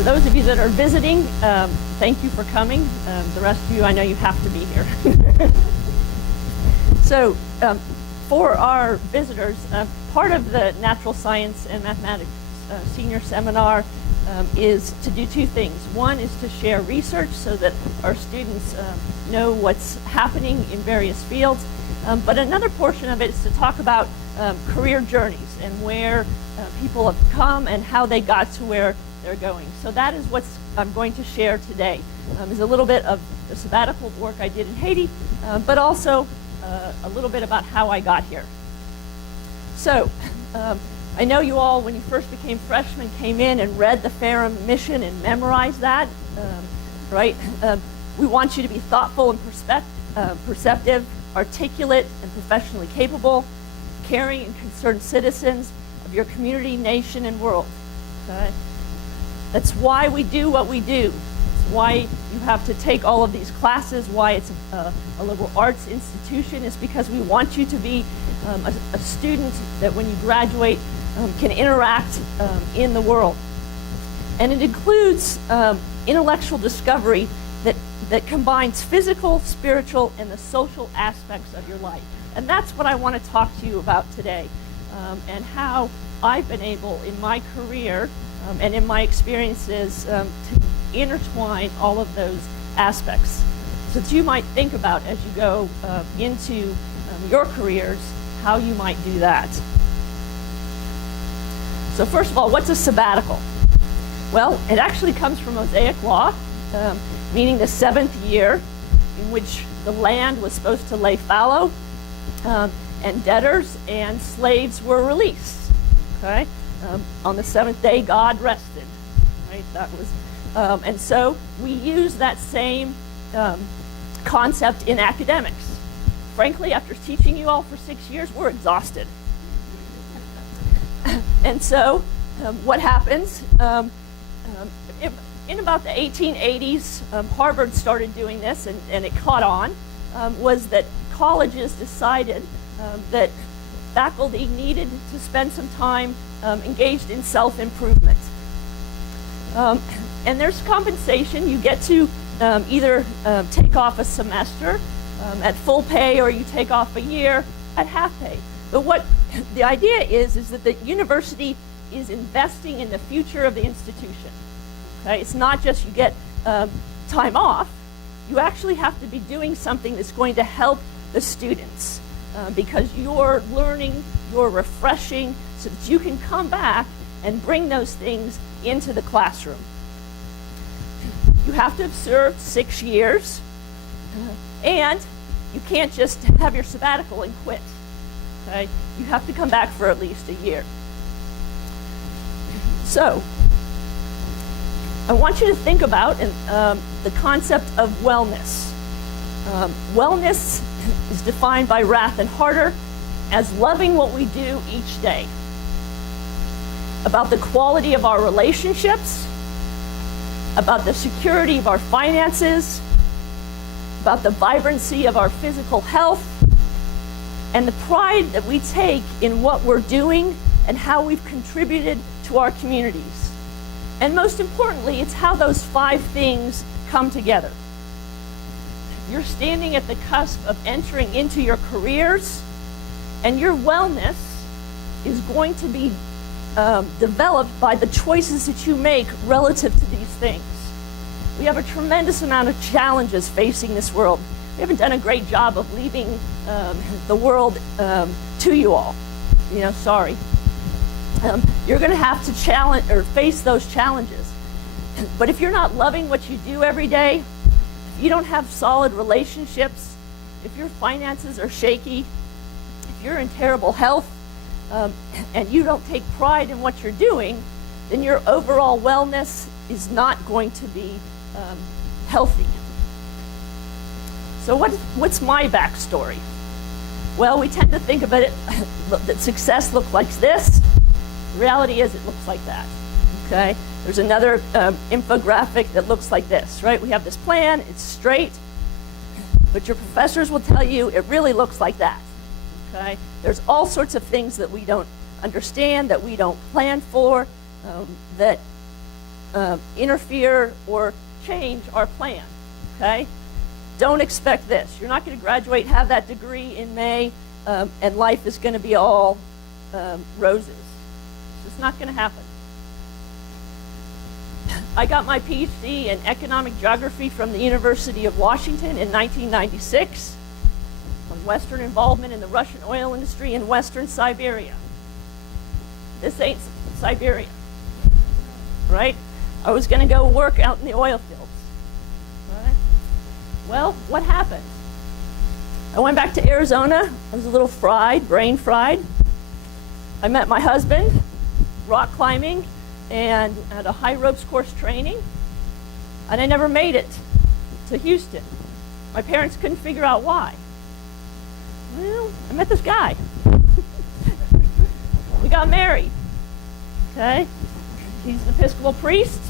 For those of you that are visiting, thank you for coming. The rest of you, I know you have to be here. So, for our visitors, part of the Natural Science and Mathematics Senior Seminar is to do two things. One is to share research so that our students know what's happening in various fields. But another portion of it is to talk about career journeys and where people have come and how they got to where they're going. So that is what I'm going to share today. Is a little bit of the sabbatical work I did in Haiti, but also a little bit about how I got here. So I know you all, when you first became freshmen, came in and read the Ferrum mission and memorized that, right? We want you to be thoughtful and perceptive, articulate and professionally capable, caring and concerned citizens of your community, nation, and world. Okay? That's why we do what we do. It's why you have to take all of these classes, why it's a liberal arts institution, is because we want you to be a student that when you graduate can interact in the world. And it includes intellectual discovery that combines physical, spiritual, and the social aspects of your life. And that's what I want to talk to you about today, and how I've been able in my career and in my experiences to intertwine all of those aspects. So that you might think about as you go into your careers, how you might do that. So first of all, what's a sabbatical? Well, it actually comes from Mosaic law, meaning the 7th year in which the land was supposed to lay fallow, and debtors and slaves were released. Okay, on the 7th day, God rested. Right, that was, and so we use that same concept in academics. Frankly, after teaching you all for 6 years, we're exhausted. And so, what happens? In about the 1880s, Harvard started doing this, and it caught on, was that colleges decided that faculty needed to spend some time engaged in self-improvement. And there's compensation. You get to either take off a semester at full pay, or you take off a year at half pay. But what the idea is that the university is investing in the future of the institution. Okay? It's not just you get time off. You actually have to be doing something that's going to help the students because you're learning, you're refreshing, so that you can come back and bring those things into the classroom. You have to have served 6 years, and you can't just have your sabbatical and quit. Okay? You have to come back for at least a year. So, I want you to think about the concept of wellness. Wellness is defined by Rath and Harder as loving what we do each day, about the quality of our relationships, about the security of our finances, about the vibrancy of our physical health, and the pride that we take in what we're doing and how we've contributed to our communities. And most importantly, it's how those 5 things come together. You're standing at the cusp of entering into your careers, and your wellness is going to be developed by the choices that you make relative to these things. We have a tremendous amount of challenges facing this world. We haven't done a great job of leaving the world to you all. You know, sorry. You're going to have to challenge or face those challenges. But if you're not loving what you do every day, if you don't have solid relationships, if your finances are shaky, if you're in terrible health, and you don't take pride in what you're doing, then your overall wellness is not going to be healthy. So what's my backstory? Well, we tend to think of it that success looks like this. The reality is it looks like that. Okay? There's another infographic that looks like this, right? We have this plan, it's straight, but your professors will tell you it really looks like that. Okay? There's all sorts of things that we don't understand, that we don't plan for, that interfere or change our plan, okay? Don't expect this. You're not going to graduate, have that degree in May, and life is going to be all roses. It's just not going to happen. I got my Ph.D. in economic geography from the University of Washington in 1996 on Western involvement in the Russian oil industry in Western Siberia. This ain't Siberia, right? I was going to go work out in the oil fields. Right? Well, what happened? I went back to Arizona. I was a little fried, brain fried. I met my husband, rock climbing, and had a high ropes course training, and I never made it to Houston. My parents couldn't figure out why. Well, I met this guy. We got married, okay? He's an Episcopal priest.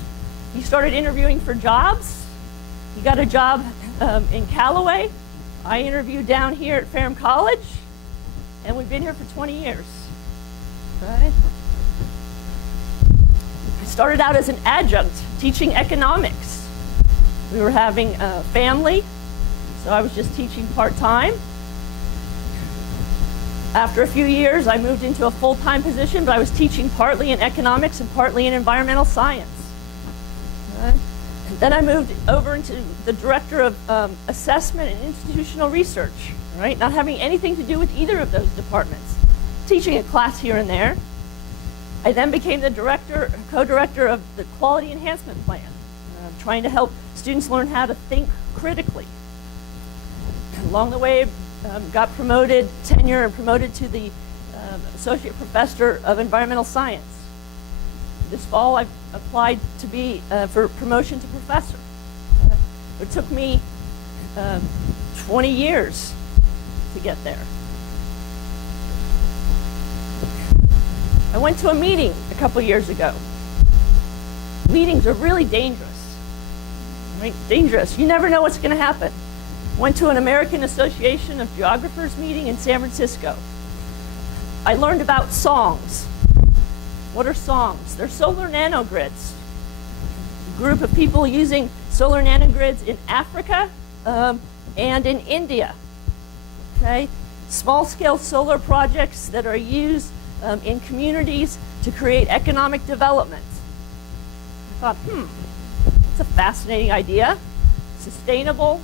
He started interviewing for jobs. He got a job in Callaway. I interviewed down here at Ferrum College, and we've been here for 20 years, okay? I started out as an adjunct teaching economics. We were having a family, so I was just teaching part-time. After a few years, I moved into a full-time position, but I was teaching partly in economics and partly in environmental science. Then I moved over into the director of assessment and institutional research, right? Not having anything to do with either of those departments. Teaching a class here and there. I then became the director, co-director of the quality enhancement plan, trying to help students learn how to think critically. Along the way, got promoted, tenure, and promoted to the associate professor of environmental science. This fall, I've applied to be for promotion to professor. It took me 20 years to get there. I went to a meeting a couple years ago. Meetings are really dangerous, right? Dangerous. You never know what's going to happen. Went to an American Association of Geographers meeting in San Francisco. I learned about songs. What are songs? They're solar nanogrids. A group of people using solar nanogrids in Africa and in India. Okay? Small-scale solar projects that are used in communities to create economic development. I thought, it's a fascinating idea. Sustainable,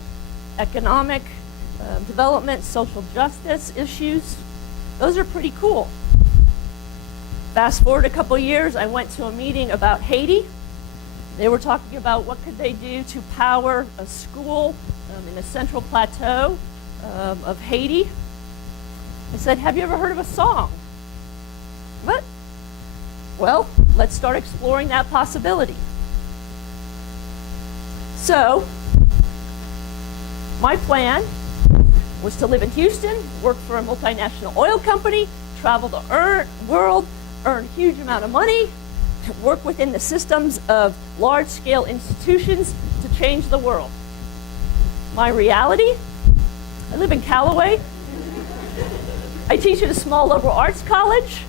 economic development, social justice issues. Those are pretty cool. Fast forward a couple years, I went to a meeting about Haiti. They were talking about what could they do to power a school in the central plateau of Haiti. I said, have you ever heard of a song? What? Well, let's start exploring that possibility. So, my plan was to live in Houston, work for a multinational oil company, travel the world, earn a huge amount of money, work within the systems of large-scale institutions to change the world. My reality, I live in Callaway. I teach at a small liberal arts college.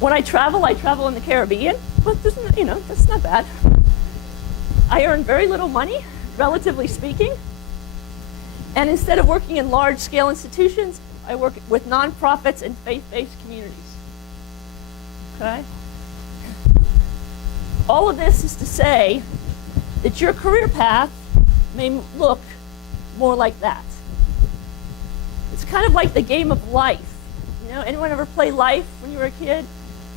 When I travel in the Caribbean, but that's not bad. I earn very little money, relatively speaking. And instead of working in large-scale institutions, I work with nonprofits and faith-based communities. Okay? All of this is to say that your career path may look more like that. It's kind of like the game of life. You know, anyone ever play life when you were a kid?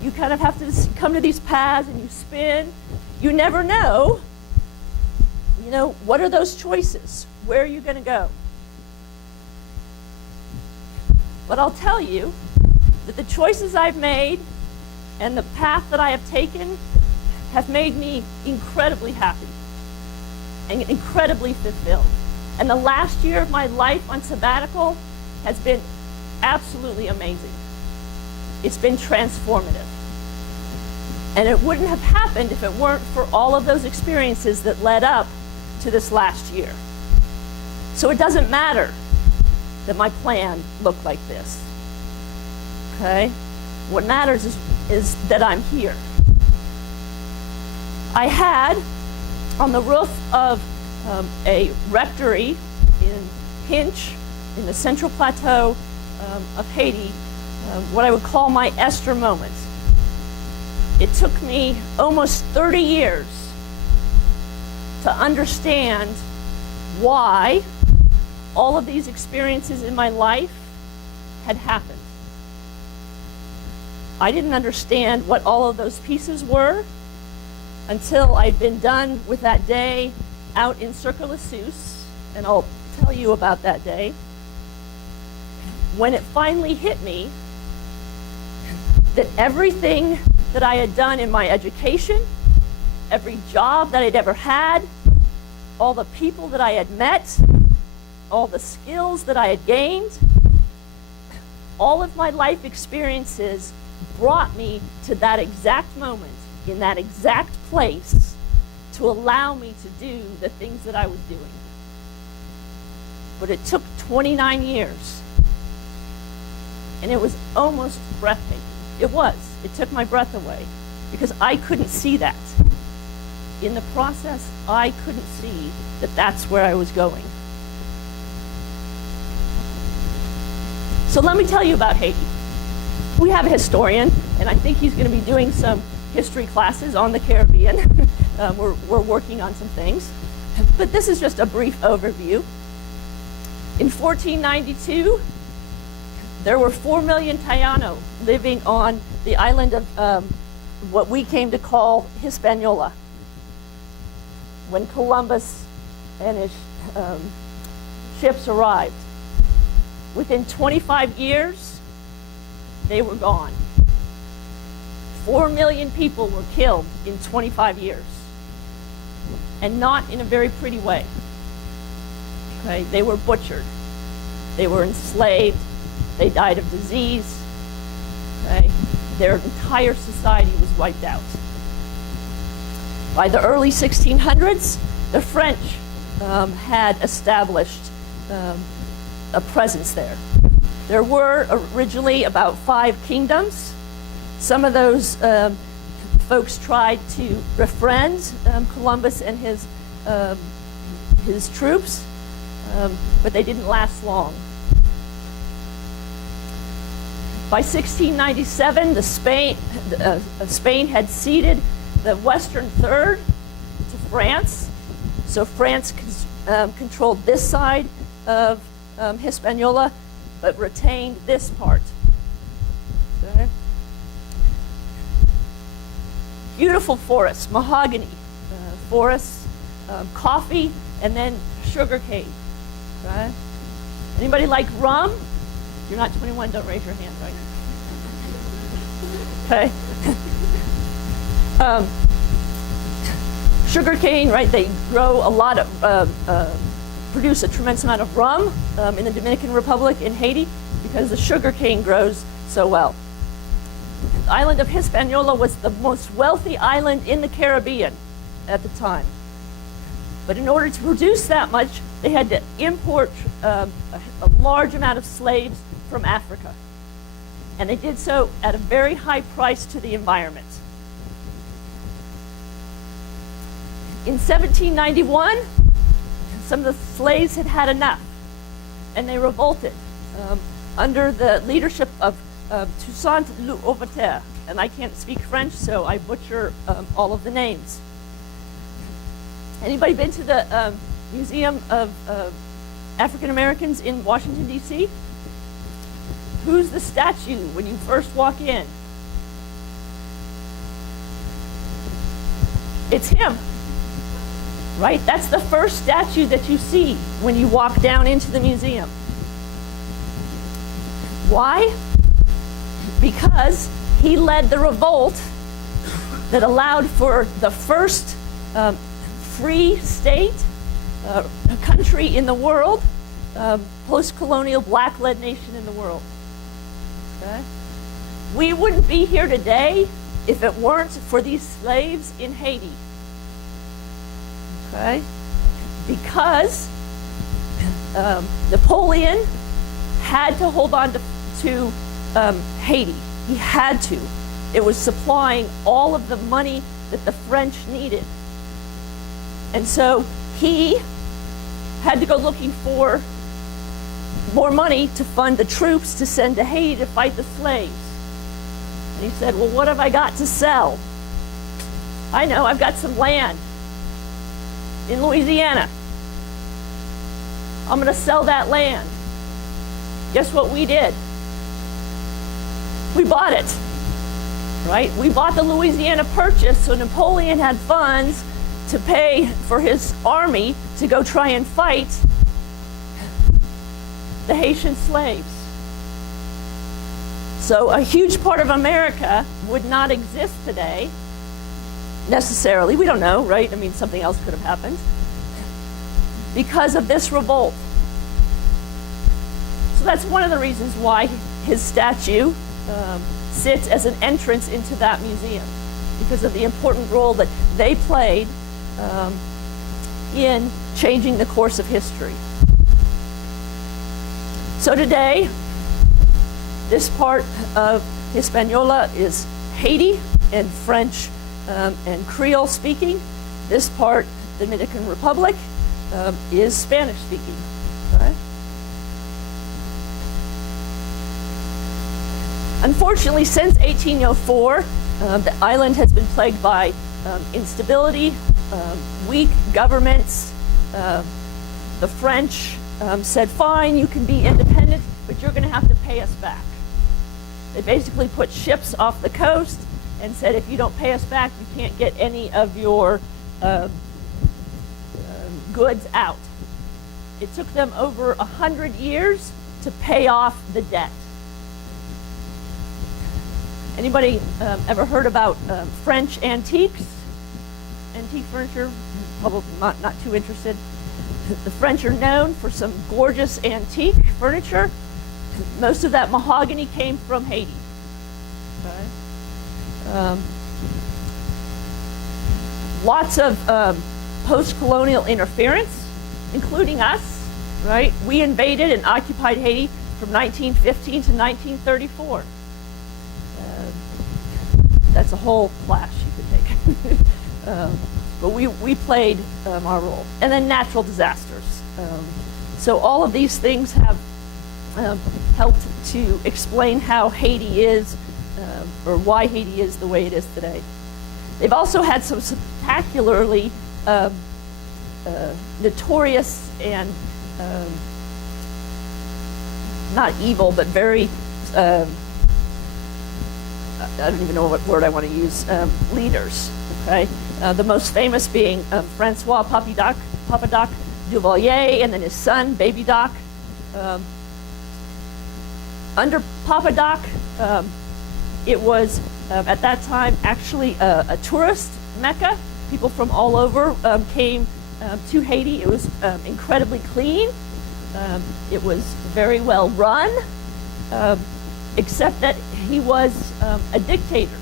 You kind of have to come to these paths and you spin. You never know, what are those choices? Where are you going to go? But I'll tell you that the choices I've made and the path that I have taken have made me incredibly happy and incredibly fulfilled. And the last year of my life on sabbatical has been absolutely amazing. It's been transformative. And it wouldn't have happened if it weren't for all of those experiences that led up to this last year. So it doesn't matter that my plan looked like this. Okay? What matters is that I'm here. I had on the roof of a rectory in Kinship, in the Central Plateau of Haiti, what I would call my Esther Moment. It took me almost 30 years to understand why all of these experiences in my life had happened. I didn't understand what all of those pieces were until I'd been done with that day out in Cirque du Soleil, and I'll tell you about that day. When it finally hit me that everything that I had done in my education, every job that I'd ever had, all the people that I had met, all the skills that I had gained, all of my life experiences brought me to that exact moment, in that exact place, to allow me to do the things that I was doing. But it took 29 years, and it was almost breathtaking. It was. It took my breath away, because I couldn't see that. In the process, I couldn't see that that's where I was going. So let me tell you about Haiti. We have a historian, and I think he's going to be doing some history classes on the Caribbean. We're working on some things. But this is just a brief overview. In 1492, there were 4 million Taino living on the island of what we came to call Hispaniola, when Columbus and his ships arrived. Within 25 years, they were gone. 4 million people were killed in 25 years, and not in a very pretty way. Okay? They were butchered. They were enslaved. They died of disease. Okay? Their entire society was wiped out. By the early 1600s, the French had established a presence there. There were originally about 5 kingdoms. Some of those folks tried to befriend Columbus and his troops, but they didn't last long. By 1697, Spain had ceded the western third to France. So France controlled this side of Hispaniola, but retained this part. Okay. Beautiful forests, mahogany forests, coffee, and then sugar cane. Okay. Anybody like rum? If you're not 21, don't raise your hand, right? Okay. Sugar cane, right? They grow a lot of, produce a tremendous amount of rum in the Dominican Republic, in Haiti, because the sugar cane grows so well. The island of Hispaniola was the most wealthy island in the Caribbean at the time. But in order to produce that much, they had to import a large amount of slaves from Africa. And they did so at a very high price to the environment. In 1791, some of the slaves had had enough, and they revolted under the leadership of Toussaint Louverture. And I can't speak French, so I butcher all of the names. Anybody been to the Museum of African Americans in Washington, D.C.? Who's the statue when you first walk in? It's him, right? That's the first statue that you see when you walk down into the museum. Why? Because he led the revolt that allowed for the first free state, country in the world, post-colonial black-led nation in the world. Okay? We wouldn't be here today if it weren't for these slaves in Haiti. Okay? Because Napoleon had to hold on to Haiti. He had to. It was supplying all of the money that the French needed. And so he had to go looking for more money to fund the troops to send to Haiti to fight the slaves. And he said, well, what have I got to sell? I know, I've got some land in Louisiana. I'm going to sell that land. Guess what we did? We bought it, right? We bought the Louisiana Purchase, so Napoleon had funds to pay for his army to go try and fight the Haitian slaves. So a huge part of America would not exist today, necessarily. We don't know, right? I mean, something else could have happened because of this revolt. So that's one of the reasons why his statue sits as an entrance into that museum, because of the important role that they played in changing the course of history. So today, this part of Hispaniola is Haiti and French and Creole speaking. This part, Dominican Republic, is Spanish speaking. Right? Unfortunately, since 1804, the island has been plagued by instability, weak governments. The French said, fine, you can be independent, but you're going to have to pay us back. They basically put ships off the coast and said, if you don't pay us back, you can't get any of your goods out. It took them over 100 years to pay off the debt. Anybody ever heard about French antiques? Antique furniture? Probably not too interested. The French are known for some gorgeous antique furniture. Most of that mahogany came from Haiti. Okay. Lots of post-colonial interference, including us, right? We invaded and occupied Haiti from 1915 to 1934. That's a whole class you could take. But we played our role. And then natural disasters. So all of these things have helped to explain how Haiti is, or why Haiti is the way it is today. They've also had some spectacularly notorious and not evil, but very I don't even know what word I want to use, leaders, okay? The most famous being Francois Papadoc Duvalier, and then his son, Baby Doc. Under Papadoc, it was, at that time, actually a tourist mecca. People from all over came to Haiti. It was incredibly clean. It was very well run. Except that he was a dictator,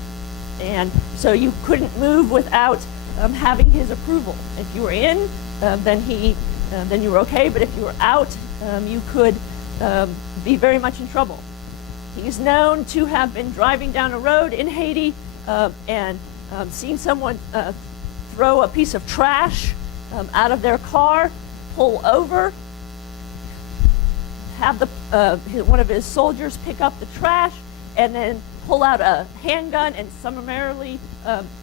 and so you couldn't move without having his approval. If you were in, then you were okay, but if you were out, you could be very much in trouble. He's known to have been driving down a road in Haiti and seen someone throw a piece of trash out of their car, pull over, have one of his soldiers pick up the trash, and then pull out a handgun and summarily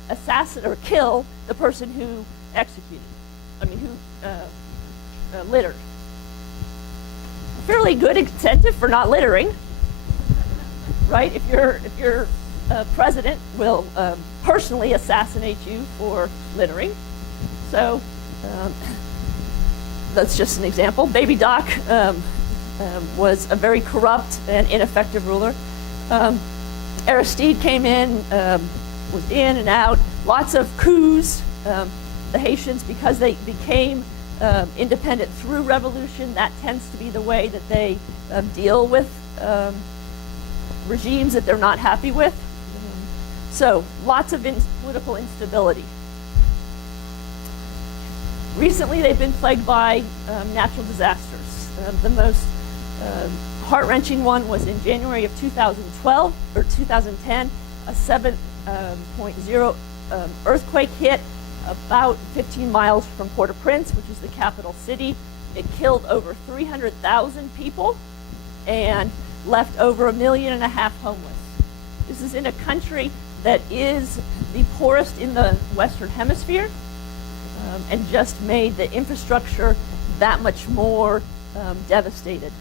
assassinate or kill the person who littered. A fairly good incentive for not littering, right? If your president will personally assassinate you for littering. So that's just an example. Baby Doc was a very corrupt and ineffective ruler. Aristide came in, was in and out, lots of coups. The Haitians, because they became independent through revolution, that tends to be the way that they deal with regimes that they're not happy with. So lots of political instability. Recently, they've been plagued by natural disasters. The most heart-wrenching one was in January of 2012 or 2010, a 7.0 earthquake hit about 15 miles from Port-au-Prince, which is the capital city. It killed over 300,000 people and left over 1.5 million homeless. This is in a country that is the poorest in the Western Hemisphere, and just made the infrastructure that much more devastated.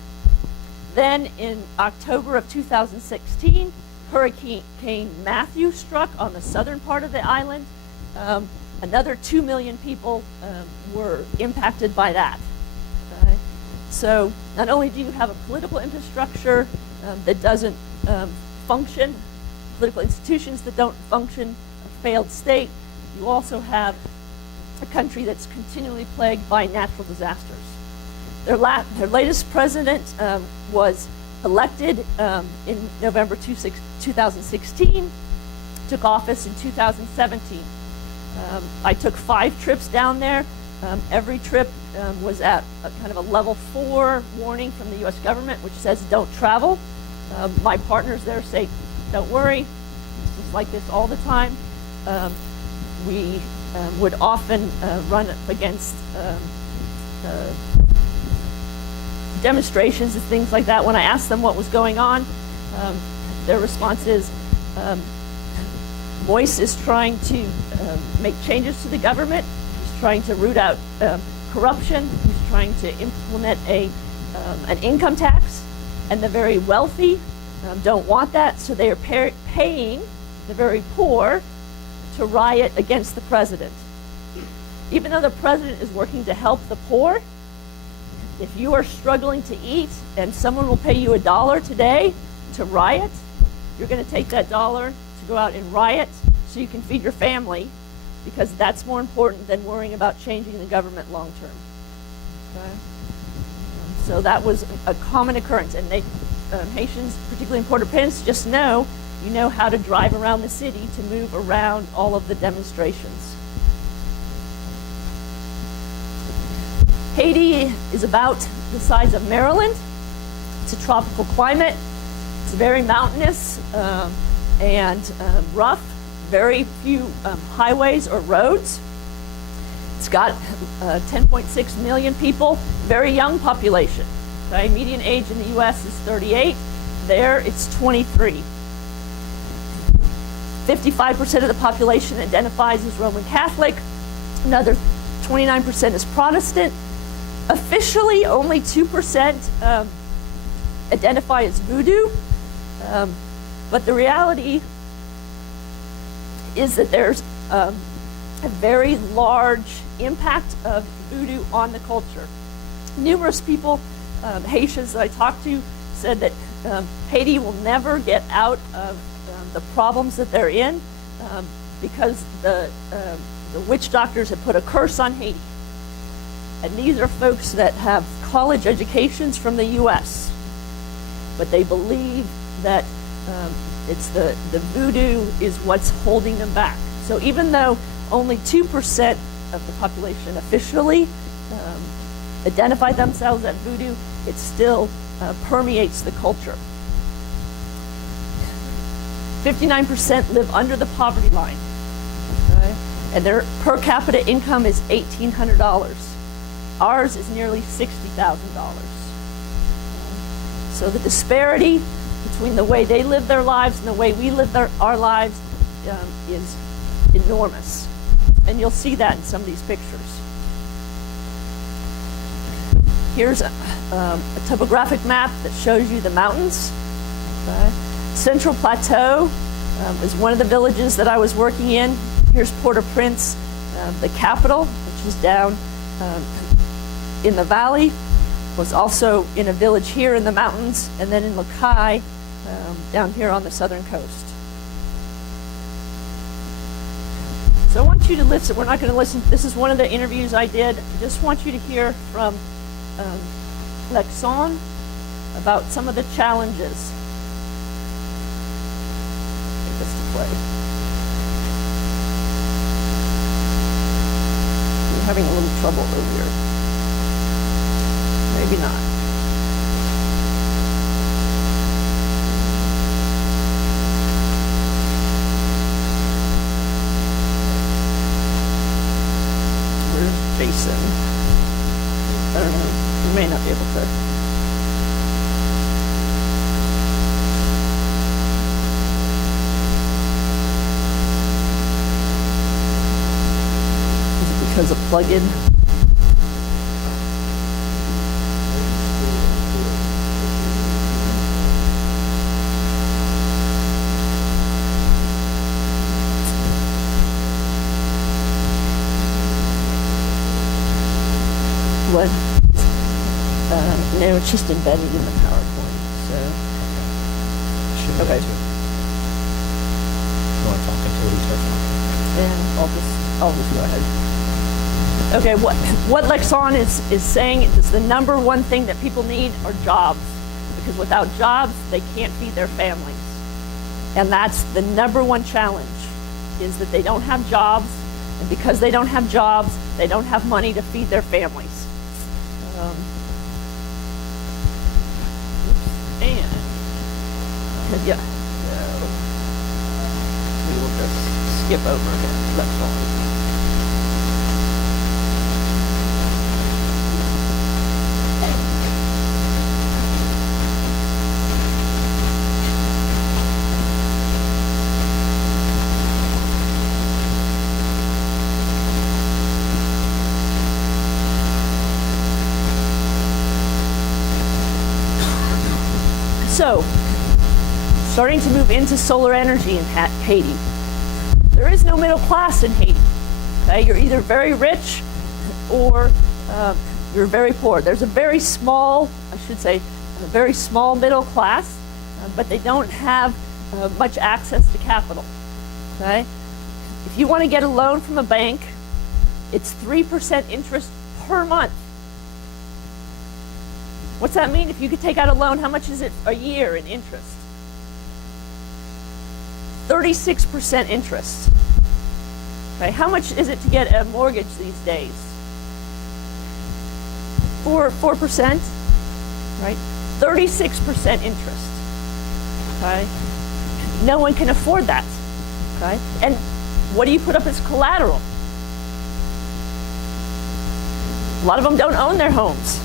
Then in October of 2016, Hurricane Matthew struck on the southern part of the island. Another 2 million people were impacted by that. Okay? So not only do you have a political infrastructure that doesn't function, political institutions that don't function, a failed state, you also have a country that's continually plagued by natural disasters. Their latest president was elected in November 2016, took office in 2017. I took 5 trips down there. Every trip was at a kind of a level 4 warning from the US government, which says don't travel. My partners there say, don't worry, it's like this all the time. We would often run up against demonstrations and things like that. When I asked them what was going on, their response is, Moise is trying to make changes to the government. He's trying to root out corruption. He's trying to implement an income tax, and the very wealthy don't want that, so they are paying the very poor to riot against the president. Even though the president is working to help the poor, if you are struggling to eat and someone will pay you $1 today to riot, you're going to take that dollar to go out and riot so you can feed your family, because that's more important than worrying about changing the government long term. Okay? So that was a common occurrence, and they, Haitians, particularly in Port-au-Prince, just know you know how to drive around the city to move around all of the demonstrations. Haiti is about the size of Maryland. It's a tropical climate. It's very mountainous and rough. Very few highways or roads. It's got 10.6 million people, very young population. Okay? Median age in the US is 38. There, it's 23. 55% of the population identifies as Roman Catholic. Another 29% is Protestant. Officially, only 2% identify as Voodoo. But the reality is that there's a very large impact of Voodoo on the culture. Numerous people, Haitians that I talked to, said that Haiti will never get out of the problems that they're in because the witch doctors have put a curse on Haiti. And these are folks that have college educations from the US, but they believe that it's the voodoo is what's holding them back. So even though only 2% of the population officially identify themselves as voodoo, it still permeates the culture. 59% live under the poverty line, okay? And their per capita income is $1,800. Ours is nearly $60,000. So the disparity between the way they live their lives and the way we live our lives is enormous. And you'll see that in some of these pictures. Here's a topographic map that shows you the mountains. Okay? Central Plateau is one of the villages that I was working in. Here's Port-au-Prince, the capital, which is down in the valley. Was also in a village here in the mountains, and then in Lakai, down here on the southern coast. So I want you to listen. We're not going to listen. This is one of the interviews I did. I just want you to hear from Lexon about some of the challenges. Get this to play. We're having a little trouble earlier. Maybe not. basin. I don't know. You may not be able to. Is it because of plug-in? What? No, it's just embedded in the PowerPoint. So. Okay. You want to talk until we start talking? Yeah, I'll just go ahead. Okay, what Lexon is saying is the number one thing that people need are jobs, because without jobs they can't feed their families, and that's the number one challenge, is that they don't have jobs, and because they don't have jobs, they don't have money to feed their families. Yeah, so we will just skip over here. That's all. So, starting to move into solar energy in Haiti. There is no middle class in Haiti. Okay? You're either very rich or you're very poor. There's a very small, I should say, a very small middle class, but they don't have much access to capital. Okay? If you want to get a loan from a bank, it's 3% interest per month. What's that mean? If you could take out a loan, how much is it a year in interest? 36% interest. Okay, how much is it to get a mortgage these days? 4%, right? 36% interest. Okay, no one can afford that. Okay, and what do you put up as collateral? A lot of them don't own their homes,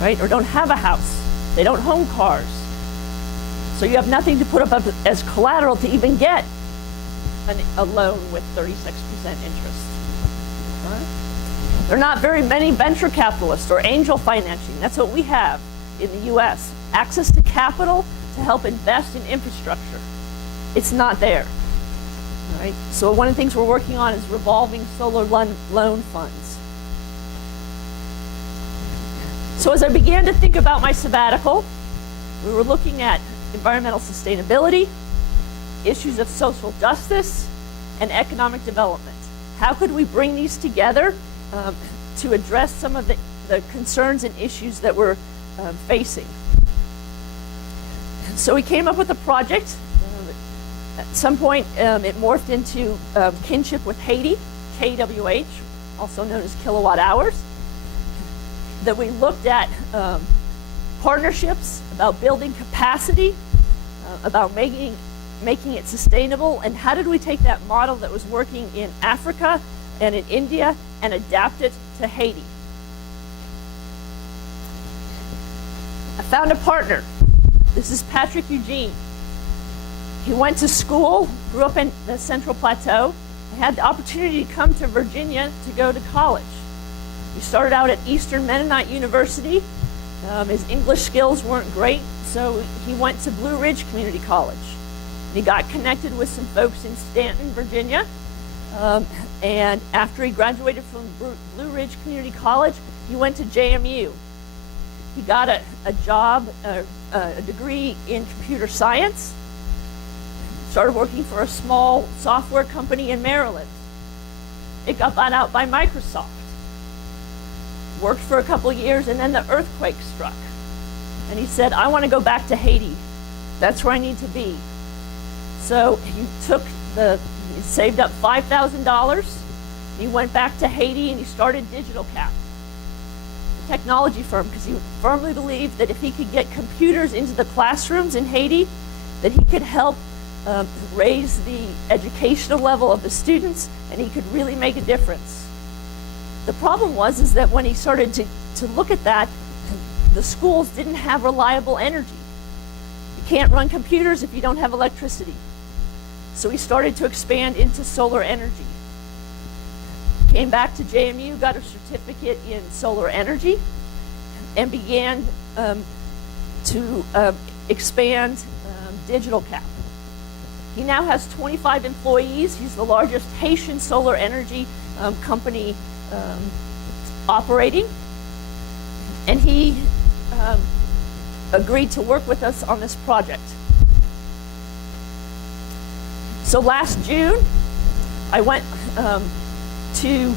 right? Or don't have a house. They don't own cars. So you have nothing to put up as collateral to even get a loan with 36% interest. Right? There are not very many venture capitalists or angel financing. That's what we have in the US. Access to capital to help invest in infrastructure. It's not there. Right? So one of the things we're working on is revolving solar loan funds. So as I began to think about my sabbatical, we were looking at environmental sustainability, issues of social justice, and economic development. How could we bring these together to address some of the concerns and issues that we're facing? So we came up with a project. At some point, it morphed into Kinship with Haiti, kWh, also known as kilowatt hours, that we looked at partnerships, about building capacity, about making it sustainable, and how did we take that model that was working in Africa and in India and adapt it to Haiti. I found a partner. This is Patrick Eugene. He went to school, grew up in the Central Plateau, and had the opportunity to come to Virginia to go to college. He started out at Eastern Mennonite University. His English skills weren't great, so he went to Blue Ridge Community College. He got connected with some folks in Stanton, Virginia, and after he graduated from Blue Ridge Community College, he went to JMU. He got a job, a degree in computer science, started working for a small software company in Maryland. It got bought out by Microsoft. Worked for a couple of years, and then the earthquake struck. And he said, I want to go back to Haiti. That's where I need to be. So he saved up $5,000. He went back to Haiti and he started Digital Cap, a technology firm, because he firmly believed that if he could get computers into the classrooms in Haiti, that he could help raise the educational level of the students, and he could really make a difference. The problem is that when he started to look at that, the schools didn't have reliable energy. You can't run computers if you don't have electricity. So he started to expand into solar energy. Came back to JMU, got a certificate in solar energy, and began to expand digital cap. He now has 25 employees. He's the largest Haitian solar energy company operating. And he agreed to work with us on this project. So last June, I went to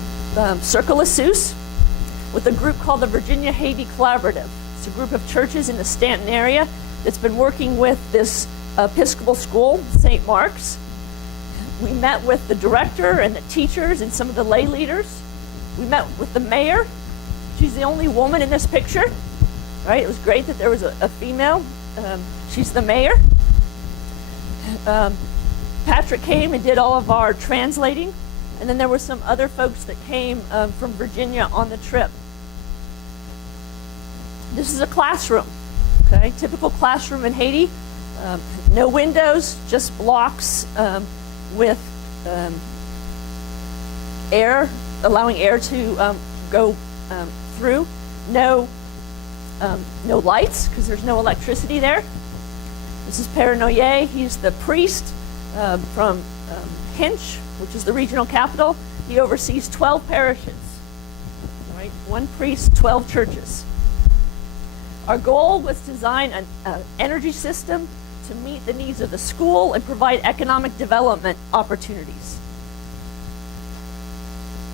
Circle La Souce with a group called the Virginia Haiti Collaborative. It's a group of churches in the Stanton area that's been working with this Episcopal school, St. Mark's. We met with the director and the teachers and some of the lay leaders. We met with the mayor. She's the only woman in this picture, right? It was great that there was a female. She's the mayor. Patrick came and did all of our translating, and then there were some other folks that came from Virginia on the trip. This is a classroom, okay? Typical classroom in Haiti. No windows, just blocks with air, allowing air to go through. No lights, because there's no electricity there. This is Père Noyer. He's the priest from Kinship, which is the regional capital. He oversees 12 parishes, right? One priest, 12 churches. Our goal was to design an energy system to meet the needs of the school and provide economic development opportunities.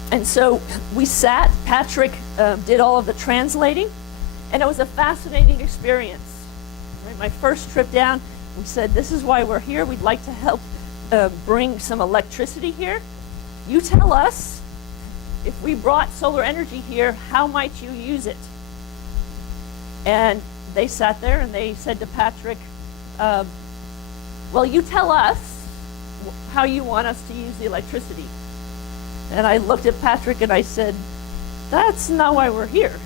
And so we sat, Patrick did all of the translating, and it was a fascinating experience. Right? My first trip down, we said, this is why we're here. We'd like to help bring some electricity here. You tell us, if we brought solar energy here, how might you use it? And they sat there and they said to Patrick, well, you tell us how you want us to use the electricity. And I looked at Patrick and I said, that's not why we're here.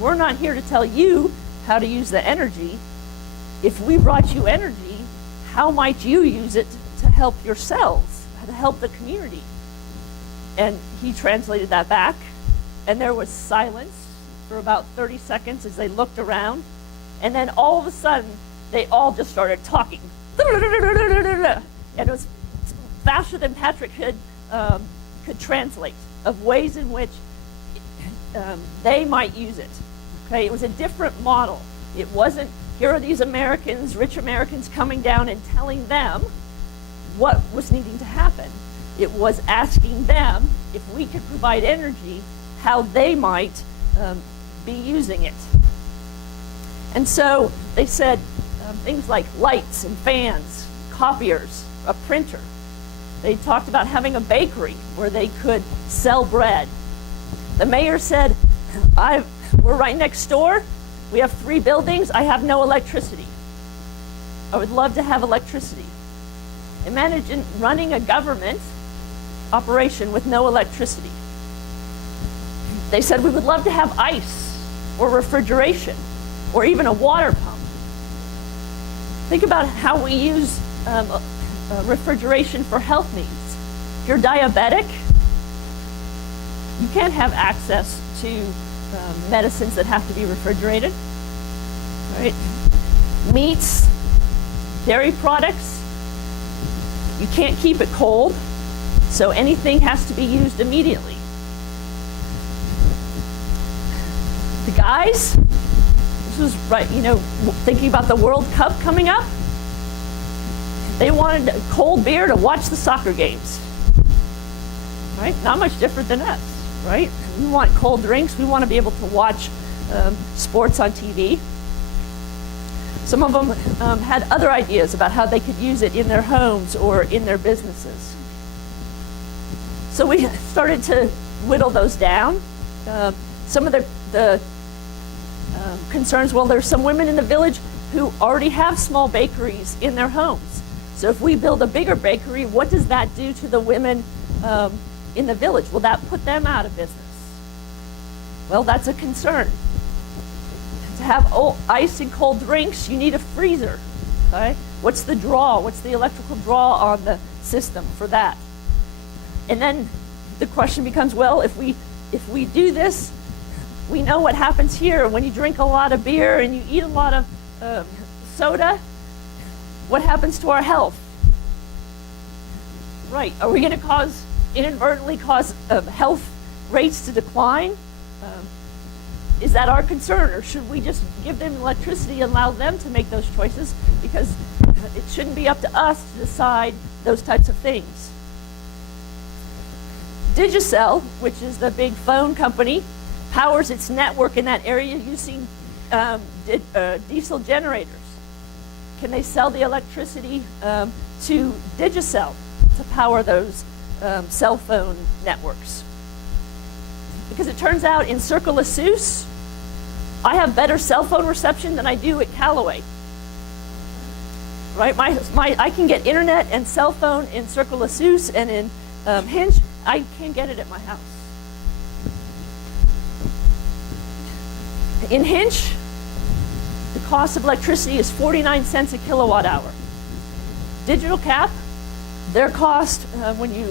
We're not here to tell you how to use the energy. If we brought you energy, how might you use it to help yourselves, to help the community? And he translated that back, and there was silence for about 30 seconds as they looked around, and then all of a sudden, they all just started talking. And it was faster than Patrick could translate, of ways in which they might use it. Okay, it was a different model. It wasn't, here are these Americans, rich Americans, coming down and telling them what was needing to happen. It was asking them, if we could provide energy, how they might be using it. And so they said things like lights and fans, copiers, a printer. They talked about having a bakery where they could sell bread. The mayor said, we're right next door. We have 3 buildings. I have no electricity. I would love to have electricity. Imagine running a government operation with no electricity. They said we would love to have ice or refrigeration or even a water pump. Think about how we use refrigeration for health needs. If you're diabetic, you can't have access to medicines that have to be refrigerated, right? Meats, dairy products, you can't keep it cold, so anything has to be used immediately. The guys, this was right, thinking about the World Cup coming up, they wanted a cold beer to watch the soccer games, right? Not much different than us, right? We want cold drinks. We want to be able to watch sports on TV. Some of them had other ideas about how they could use it in their homes or in their businesses. So we started to whittle those down. Some of the concerns, well, there's some women in the village who already have small bakeries in their homes. So if we build a bigger bakery, what does that do to the women in the village? Will that put them out of business? Well, that's a concern. To have ice and cold drinks, you need a freezer. Okay? What's the draw? What's the electrical draw on the system for that? And then the question becomes, well, if we do this, we know what happens here. When you drink a lot of beer and you eat a lot of soda, what happens to our health? Right, are we going to inadvertently cause health rates to decline? Is that our concern, or should we just give them electricity and allow them to make those choices? Because it shouldn't be up to us to decide those types of things. Digicel, which is the big phone company, powers its network in that area using diesel generators. Can they sell the electricity to Digicel to power those cell phone networks? Because it turns out in Circle de Sus, I have better cell phone reception than I do at Callaway. Right? I can get internet and cell phone in Circle de Sus, and in Hinge, I can't get it at my house. In Hinge, the cost of electricity is 49 cents a kilowatt hour. Digital Cap, their cost when you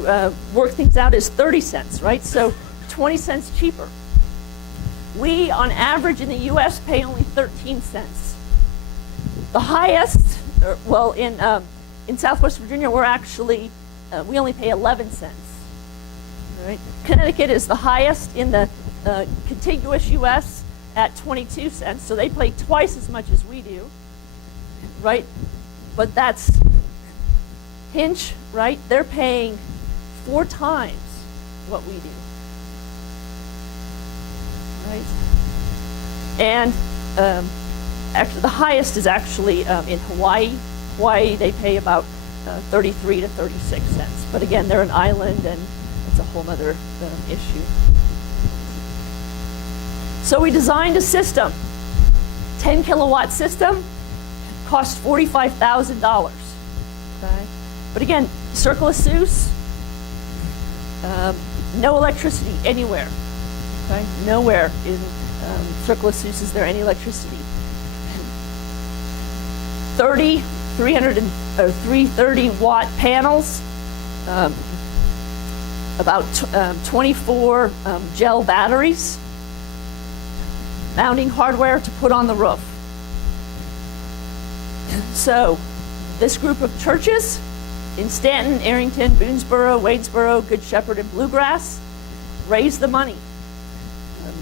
work things out is 30 cents, right? So 20 cents cheaper. We, on average in the US, pay only 13 cents. The highest, in Southwest Virginia, we're actually, we only pay 11 cents. Right? Connecticut is the highest in the contiguous US at 22 cents, so they pay twice as much as we do, right? But that's Hinge, right? They're paying 4 times what we do, right? And actually, the highest is actually in Hawaii. Hawaii, they pay about 33 to 36 cents. But again, they're an island, and it's a whole other issue. So we designed a system. 10 kilowatt system cost $45,000. Okay? But again, Circle de Sus, no electricity anywhere. Okay? Nowhere in Circle de Sus is there any electricity. 330 watt panels, about 24 gel batteries, mounting hardware to put on the roof. So this group of churches in Stanton, Arrington, Boonesboro, Wadesboro, Good Shepherd, and Bluegrass raised the money.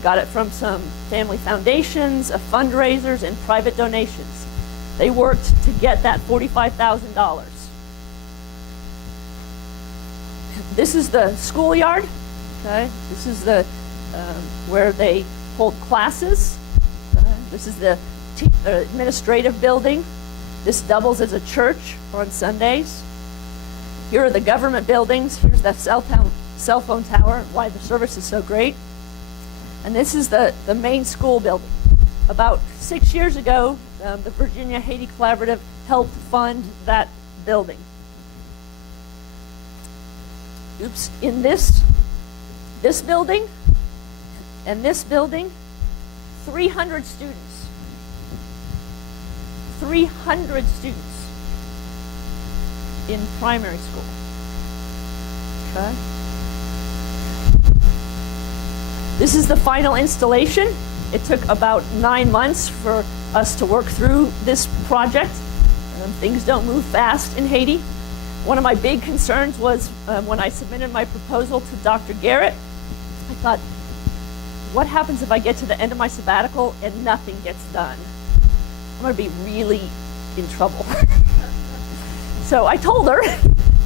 Got it from some family foundations, fundraisers, and private donations. They worked to get that $45,000. This is the schoolyard. Okay, this is the where they hold classes. This is the administrative building. This doubles as a church on Sundays. Here are the government buildings. Here's the cell phone tower, why the service is so great. And this is the main school building. About 6 years ago, the Virginia Haiti Collaborative helped fund that building. Oops, in this building and this building, 300 students. 300 students in primary school. Okay. This is the final installation. It took about 9 months for us to work through this project. Things don't move fast in Haiti. One of my big concerns was when I submitted my proposal to Dr. Garrett, I thought, what happens if I get to the end of my sabbatical and nothing gets done? I'm going to be really in trouble. So I told her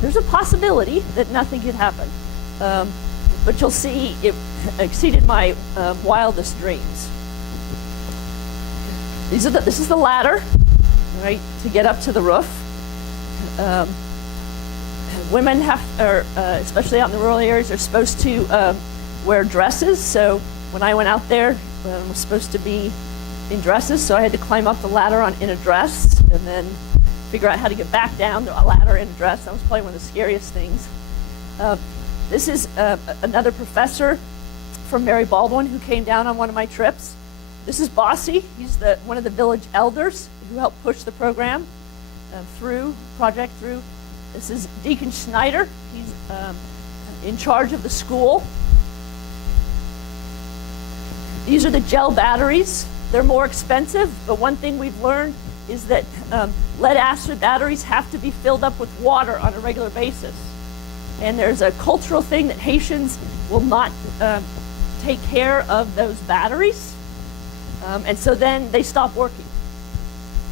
there's a possibility that nothing could happen. But you'll see it exceeded my wildest dreams. This is the ladder, right, to get up to the roof. Women especially out in the rural areas, are supposed to wear dresses. So when I went out there, I was supposed to be in dresses, so I had to climb up the ladder in a dress and then figure out how to get back down the ladder in a dress. That was probably one of the scariest things. This is another professor from Mary Baldwin, who came down on one of my trips. This is Bossy. He's one of the village elders who helped push the program through. This is Deacon Schneider. He's in charge of the school. These are the gel batteries. They're more expensive, but one thing we've learned is that lead-acid batteries have to be filled up with water on a regular basis. And there's a cultural thing that Haitians will not take care of those batteries. And so then they stop working.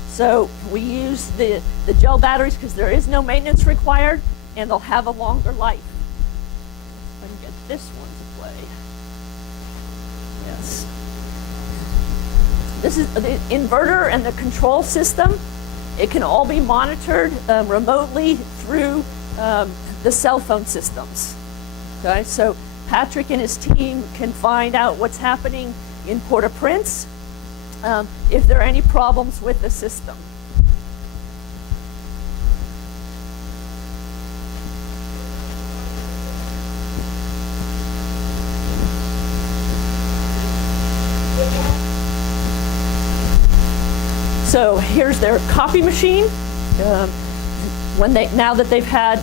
So we use the gel batteries because there is no maintenance required, and they'll have a longer life. If I can get this one to play. Yes. This is the inverter and the control system. It can all be monitored remotely through the cell phone systems. Okay, so Patrick and his team can find out what's happening in Port-au-Prince if there are any problems with the system. So here's their copy machine. Now that they have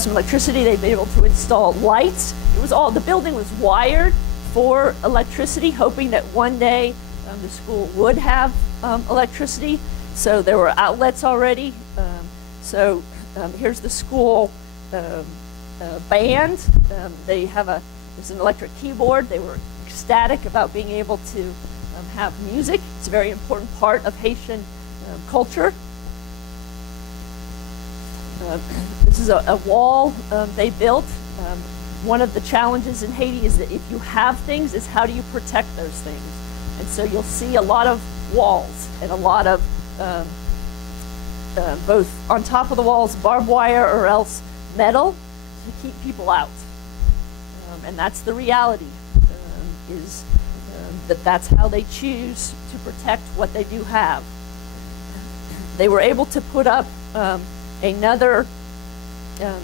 some electricity, they've been able to install lights. The building was wired for electricity, hoping that one day the school would have electricity. So there were outlets already. Here's the school band. There's an electric keyboard. They were ecstatic about being able to have music. It's a very important part of Haitian culture. This is a wall they built. One of the challenges in Haiti is that if you have things, is how do you protect those things? And so you'll see a lot of walls and a lot of both on top of the walls, barbed wire or else metal to keep people out. And that's the reality, is that's how they choose to protect what they do have. They were able to put up another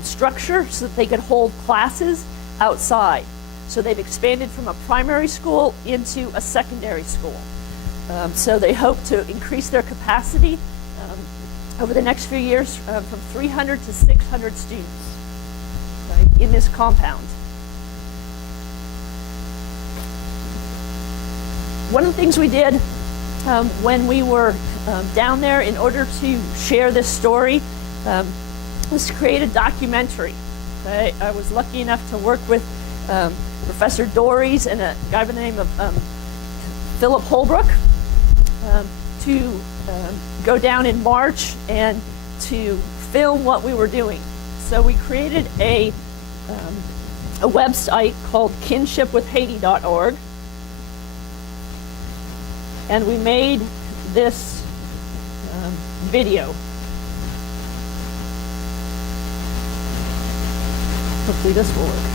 structure so that they could hold classes outside. So they've expanded from a primary school into a secondary school. So they hope to increase their capacity over the next few years from 300 to 600 students, right, in this compound. One of the things we did when we were down there in order to share this story was to create a documentary. Okay? I was lucky enough to work with Professor Dories and a guy by the name of Philip Holbrook to go down in March and to film what we were doing. So we created a website called kinshipwithhaiti.org. And we made this video. Hopefully this will work.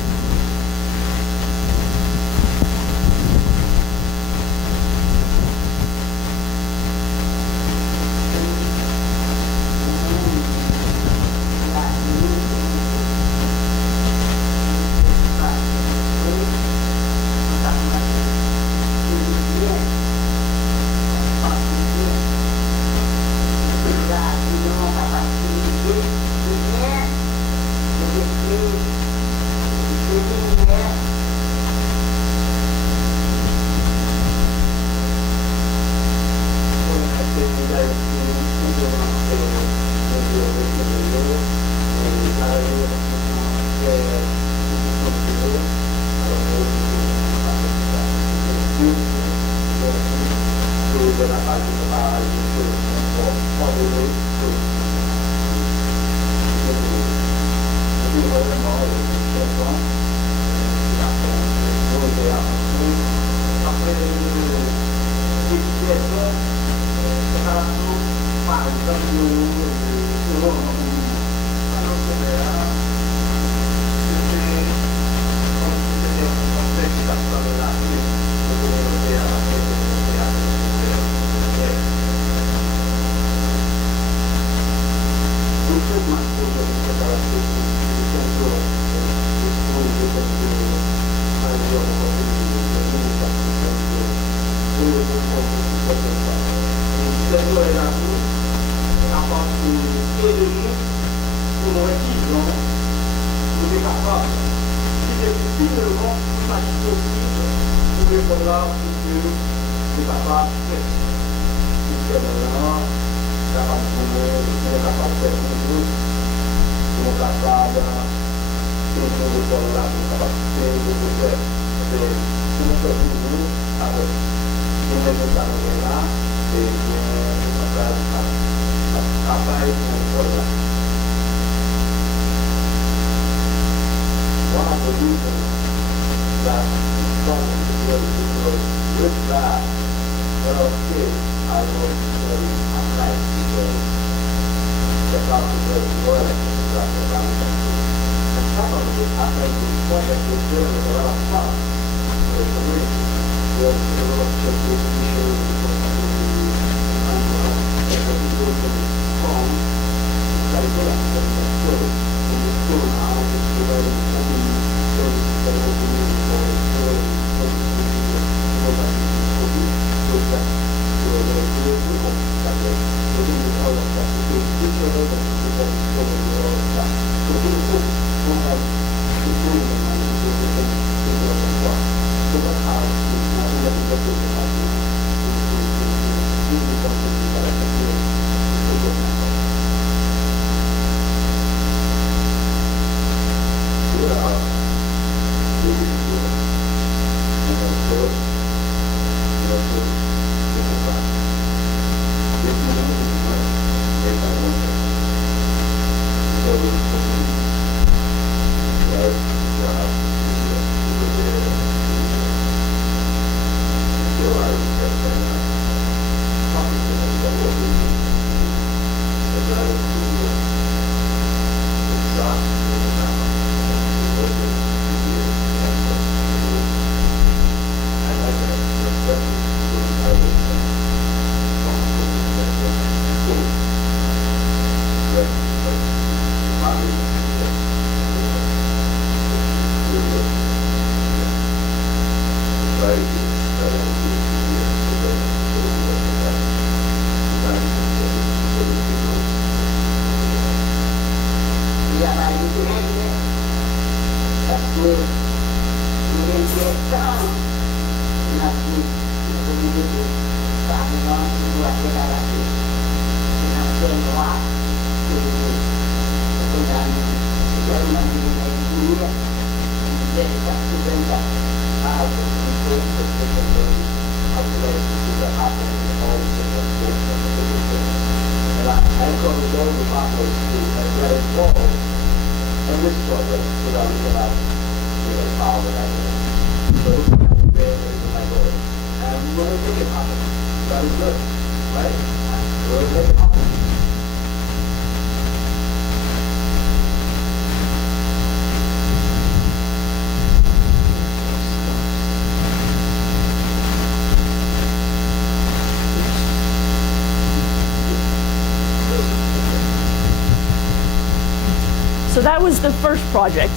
So that was the first project.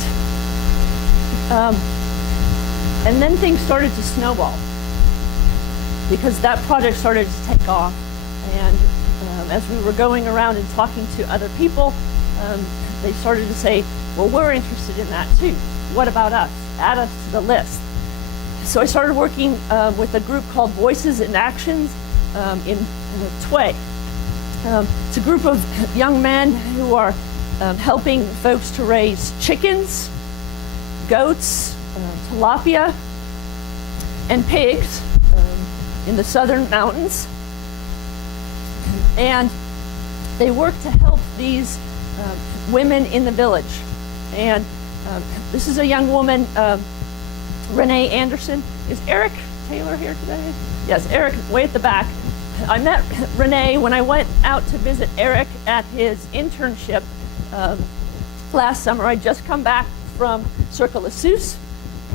And then things started to snowball because that project started to take off. And as we were going around and talking to other people, they started to say, well, we're interested in that too. What about us? Add us to the list. So I started working with a group called Voices in Actions in Tway. It's a group of young men who are helping folks to raise chickens, goats, tilapia, and pigs in the southern mountains. And they work to help these women in the village. And this is a young woman, Renee Anderson. Is Eric Taylor here today? Yes, Eric, way at the back. I met Renee when I went out to visit Eric at his internship last summer. I'd just come back from Cirque du Soleil,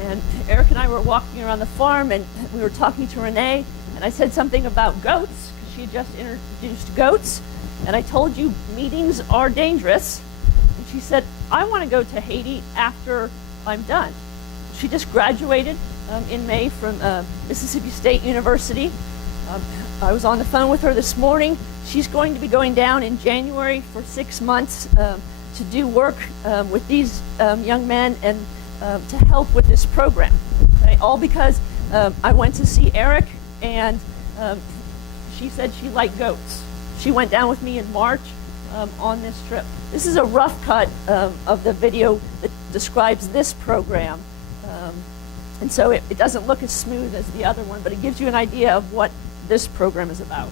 and Eric and I were walking around the farm, and we were talking to Renee, and I said something about goats, because she had just introduced goats, and I told you meetings are dangerous, and she said, I want to go to Haiti after I'm done. She just graduated in May from Mississippi State University, I was on the phone with her this morning. She's going to be going down in January for 6 months to do work with these young men and to help with this program. Okay? All because I went to see Eric, and she said she liked goats. She went down with me in March on this trip. This is a rough cut of the video that describes this program. And so it doesn't look as smooth as the other one, but it gives you an idea of what this program is about.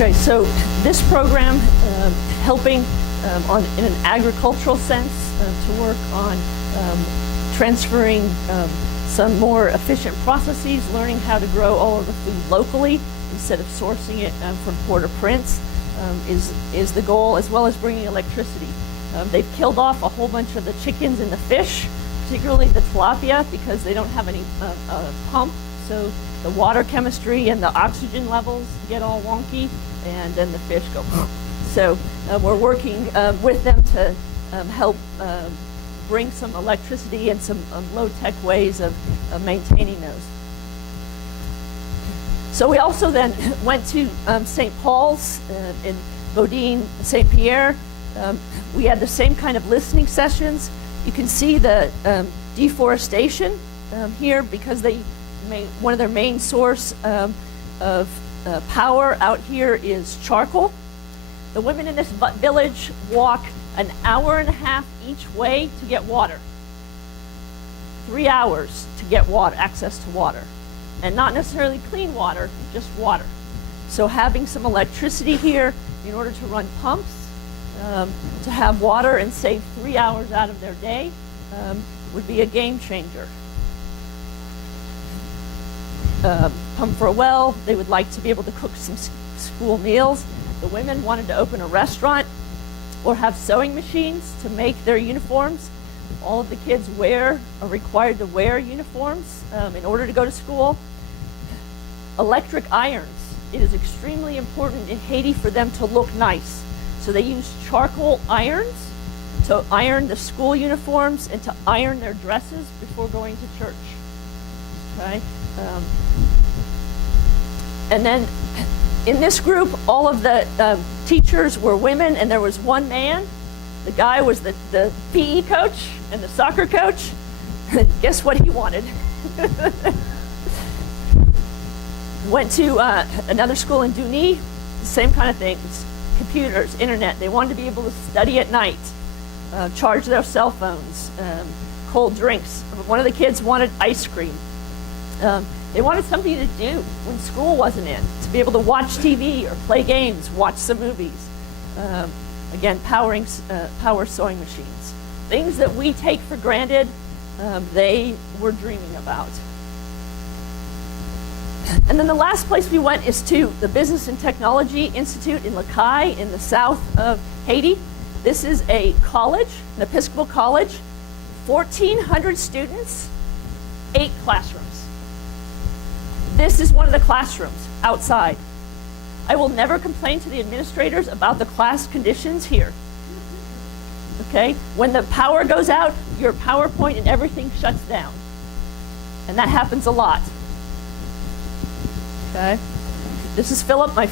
Okay, so this program helping in an agricultural sense to work on transferring some more efficient processes, learning how to grow all of the food locally instead of sourcing it from Port-au-Prince is the goal, as well as bringing electricity. They've killed off a whole bunch of the chickens and the fish, particularly the tilapia, because they don't have any pump. So the water chemistry and the oxygen levels get all wonky, and then the fish go. So we're working with them to help bring some electricity and some low-tech ways of maintaining those. So we also then went to St. Paul's in Bodine, St. Pierre. We had the same kind of listening sessions. You can see the deforestation here, because one of their main source of power out here is charcoal. The women in this village walk an hour and a half each way to get water. 3 hours to get water, access to water. And not necessarily clean water, just water. So having some electricity here in order to run pumps, to have water and save 3 hours out of their day would be a game changer. Pump for a well, they would like to be able to cook some school meals. The women wanted to open a restaurant or have sewing machines to make their uniforms. All of the kids are required to wear uniforms in order to go to school. Electric irons. It is extremely important in Haiti for them to look nice. So they use charcoal irons to iron the school uniforms and to iron their dresses before going to church. Okay? And then in this group, all of the teachers were women, and there was one man. The guy was the PE coach and the soccer coach. Guess what he wanted? Went to another school in Duny, same kind of things. Computers, internet. They wanted to be able to study at night, charge their cell phones, cold drinks. One of the kids wanted ice cream. They wanted something to do when school wasn't in, to be able to watch TV or play games, watch some movies. Again, power sewing machines. Things that we take for granted, they were dreaming about. And then the last place we went is to the Business and Technology Institute in Lacaille in the south of Haiti. This is a college, an Episcopal college, 1,400 students, 8 classrooms. This is one of the classrooms outside. I will never complain to the administrators about the class conditions here. Okay? When the power goes out, your PowerPoint and everything shuts down. And that happens a lot. Okay? This is Philip, my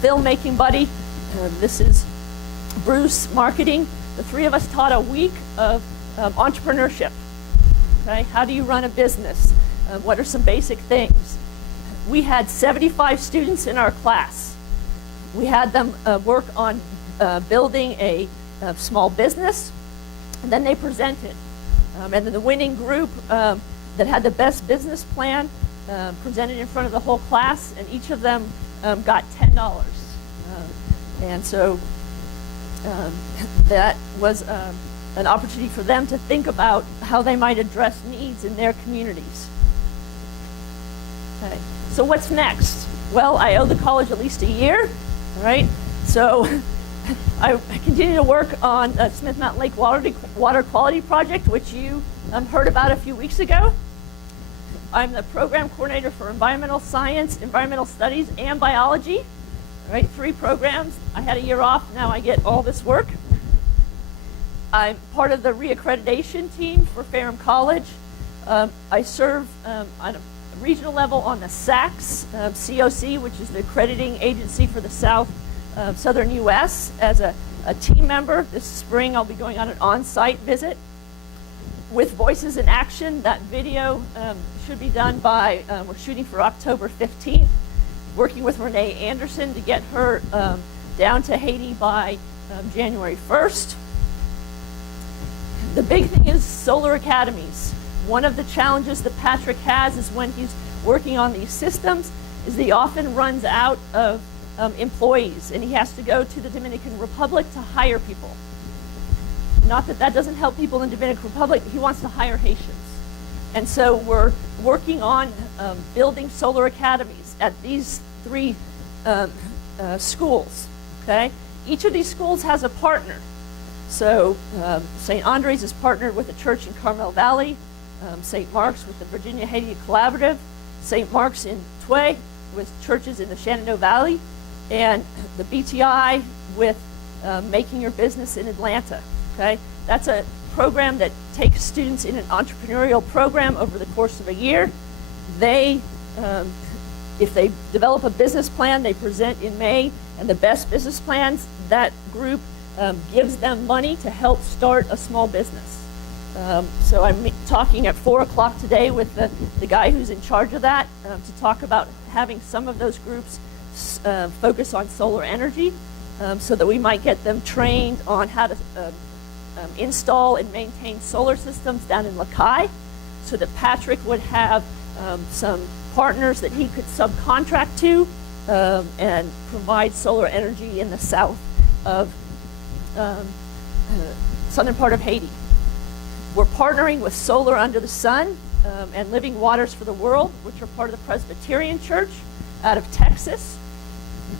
filmmaking buddy. This is Bruce, marketing. The three of us taught a week of entrepreneurship. Okay? How do you run a business? What are some basic things? We had 75 students in our class. We had them work on building a small business, and then they presented. And then the winning group that had the best business plan presented in front of the whole class, and each of them got $10. And so that was an opportunity for them to think about how they might address needs in their communities. Okay. So what's next? Well, I owe the college at least a year, all right? So I continue to work on Smith Mountain Lake Water Quality Project, which you heard about a few weeks ago. I'm the program coordinator for environmental science, environmental studies, and biology. All right, 3 programs. I had a year off, now I get all this work. I'm part of the reaccreditation team for Ferrum College. I serve on a regional level on the SACS, COC, which is the accrediting agency for the southern U.S. as a team member. This spring I'll be going on an on-site visit with Voices in Action. That video should be done by, we're shooting for October 15th, working with Renee Anderson to get her down to Haiti by January 1st. The big thing is solar academies. One of the challenges that Patrick has is when he's working on these systems, is that he often runs out of employees, and he has to go to the Dominican Republic to hire people. Not that that doesn't help people in the Dominican Republic, he wants to hire Haitians. And so we're working on building solar academies at these 3 schools, okay? Each of these schools has a partner. So St. Andre's is partnered with a church in Carmel Valley, St. Mark's with the Virginia Haiti Collaborative, St. Mark's in Tway with churches in the Shenandoah Valley, and the BTI with Making Your Business in Atlanta, okay? That's a program that takes students in an entrepreneurial program over the course of a year. They, if they develop a business plan, they present in May, and the best business plans, that group gives them money to help start a small business. So I'm talking at 4 o'clock today with the guy who's in charge of that to talk about having some of those groups focus on solar energy so that we might get them trained on how to install and maintain solar systems down in Lakai, so that Patrick would have some partners that he could subcontract to and provide solar energy in the south of southern part of Haiti. We're partnering with Solar Under the Sun and Living Waters for the World, which are part of the Presbyterian Church out of Texas.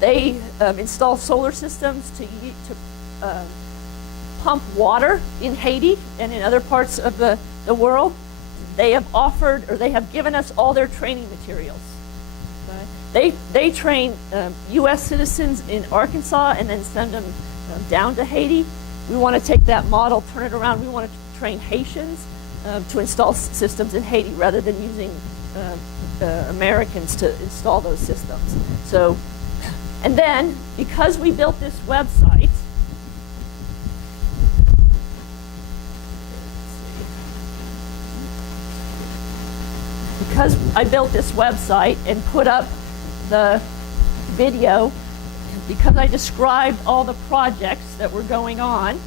They install solar systems to pump water in Haiti and in other parts of the world. They have offered, or they have given us all their training materials. Okay? They train U.S. citizens in Arkansas and then send them down to Haiti. We want to take that model, turn it around. We want to train Haitians to install systems in Haiti rather than using Americans to install those systems. So, and then because we built this website, because I built this website and put up the video, because I described all the projects that were going on,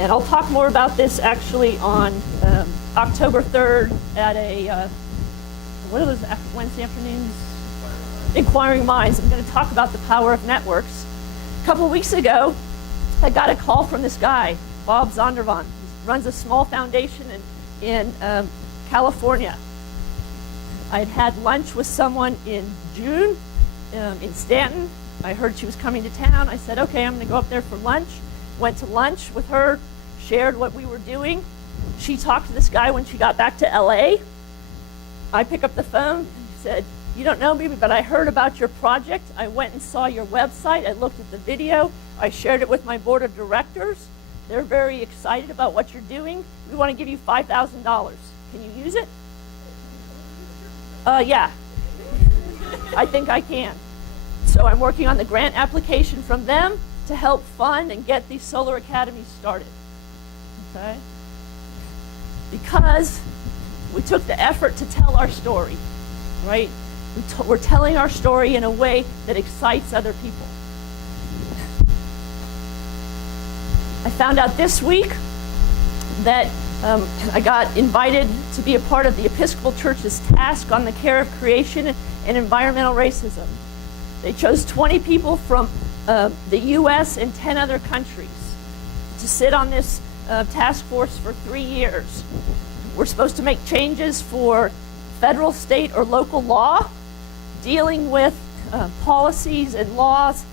and I'll talk more about this actually on October 3rd at a, what are those Wednesday afternoons? Inquiring Minds. I'm going to talk about the power of networks. A couple weeks ago, I got a call from this guy, Bob Zondervan. He runs a small foundation in California. I'd had lunch with someone in June in Stanton. I heard she was coming to town. I said, okay, I'm going to go up there for lunch. Went to lunch with her, shared what we were doing. She talked to this guy when she got back to LA. I pick up the phone and said, you don't know me, but I heard about your project. I went and saw your website. I looked at the video. I shared it with my board of directors. They're very excited about what you're doing. We want to give you $5,000. Can you use it? Yeah. I think I can. So I'm working on the grant application from them to help fund and get these solar academies started. Okay? Because we took the effort to tell our story, right? We're telling our story in a way that excites other people. I found out this week that I got invited to be a part of the Episcopal Church's task on the care of creation and environmental racism. They chose 20 people from the U.S. and 10 other countries to sit on this task force for 3 years. We're supposed to make changes for federal, state, or local law, dealing with policies and laws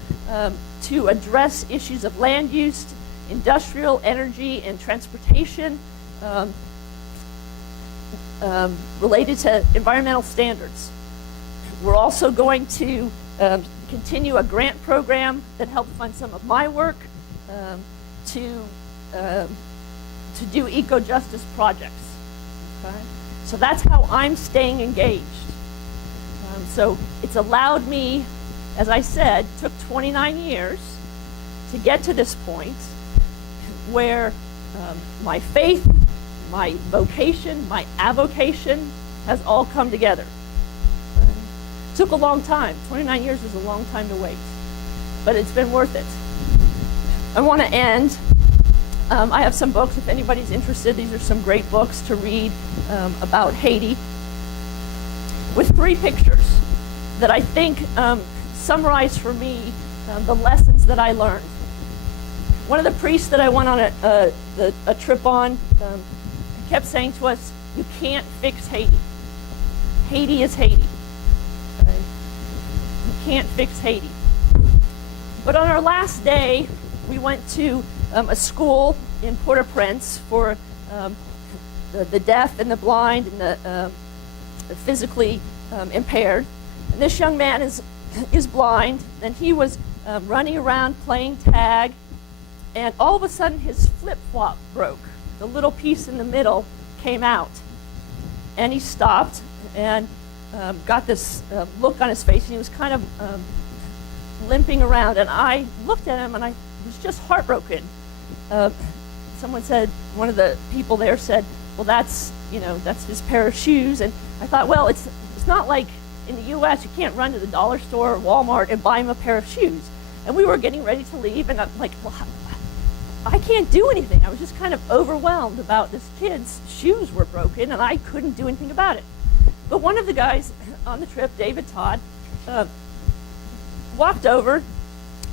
to address issues of land use, industrial, energy, and transportation related to environmental standards. We're also going to continue a grant program that helped fund some of my work to do eco-justice projects. Okay? So that's how I'm staying engaged. So it's allowed me, as I said, took 29 years to get to this point where my faith, my vocation, my avocation has all come together. Took a long time. 29 years is a long time to wait, but it's been worth it. I want to end. I have some books if anybody's interested. These are some great books to read about Haiti. with 3 pictures that I think summarize for me the lessons that I learned. One of the priests that I went on a trip on kept saying to us, "You can't fix Haiti. Haiti is Haiti. Okay? You can't fix Haiti." But on our last day, we went to a school in Port-au-Prince for the deaf and the blind and the physically impaired. And this young man is blind, and he was running around playing tag, and all of a sudden his flip-flop broke. The little piece in the middle came out, and he stopped and got this look on his face, and he was kind of limping around, and I looked at him and I was just heartbroken. Someone said, one of the people there said, "Well, that's his pair of shoes." And I thought, well, it's not like in the US you can't run to the dollar store or Walmart and buy him a pair of shoes. And we were getting ready to leave, and I'm like, well, I can't do anything. I was just kind of overwhelmed about this kid's shoes were broken, and I couldn't do anything about it. But one of the guys on the trip, David Todd, walked over,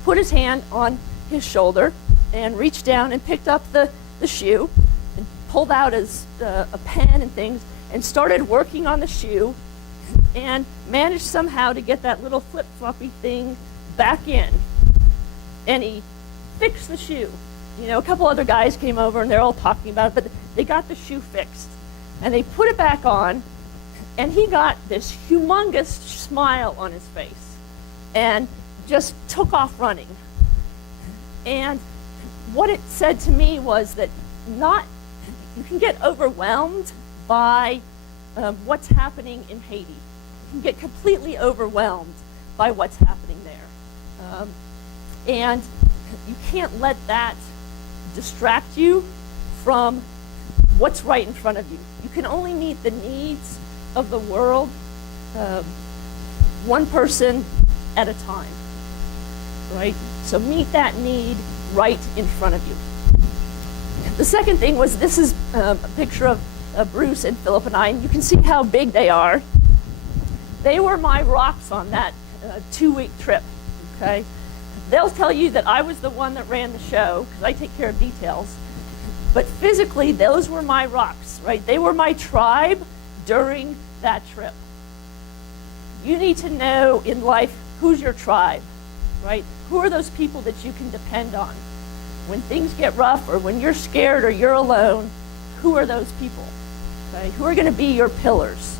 put his hand on his shoulder, and reached down and picked up the shoe and pulled out a pen and things and started working on the shoe and managed somehow to get that little flip-floppy thing back in. And he fixed the shoe. A couple other guys came over and they're all talking about it, but they got the shoe fixed. And they put it back on, and he got this humongous smile on his face and just took off running. And what it said to me was that you can get overwhelmed by what's happening in Haiti. You can get completely overwhelmed by what's happening there. And you can't let that distract you from what's right in front of you. You can only meet the needs of the world one person at a time, right? So meet that need right in front of you. The second thing was, this is a picture of Bruce and Philip and I, and you can see how big they are. They were my rocks on that 2-week trip, okay? They'll tell you that I was the one that ran the show, because I take care of details. But physically, those were my rocks, right? They were my tribe during that trip. You need to know in life who's your tribe, right? Who are those people that you can depend on? When things get rough, or when you're scared or you're alone, who are those people, okay? Who are going to be your pillars?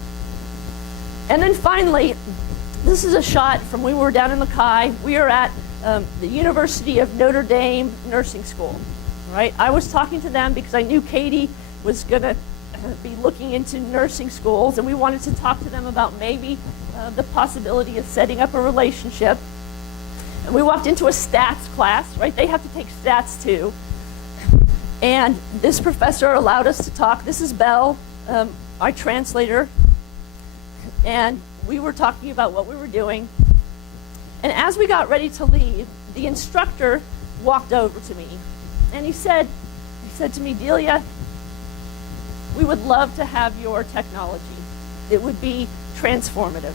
And then finally, this is a shot from when we were down in Mackay. We are at the University of Notre Dame Nursing School, right? I was talking to them because I knew Katie was going to be looking into nursing schools, and we wanted to talk to them about maybe the possibility of setting up a relationship. And we walked into a stats class, right? They have to take stats too. And this professor allowed us to talk. This is Belle, our translator. And we were talking about what we were doing. And as we got ready to leave, the instructor walked over to me. And he said to me, "Delia, we would love to have your technology. It would be transformative."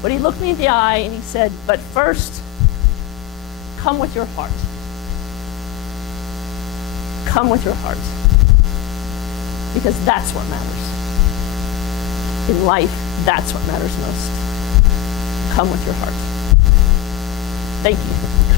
But he looked me in the eye and he said, "But first, come with your heart. Come with your heart. Because that's what matters. In life, that's what matters most. Come with your heart." Thank you.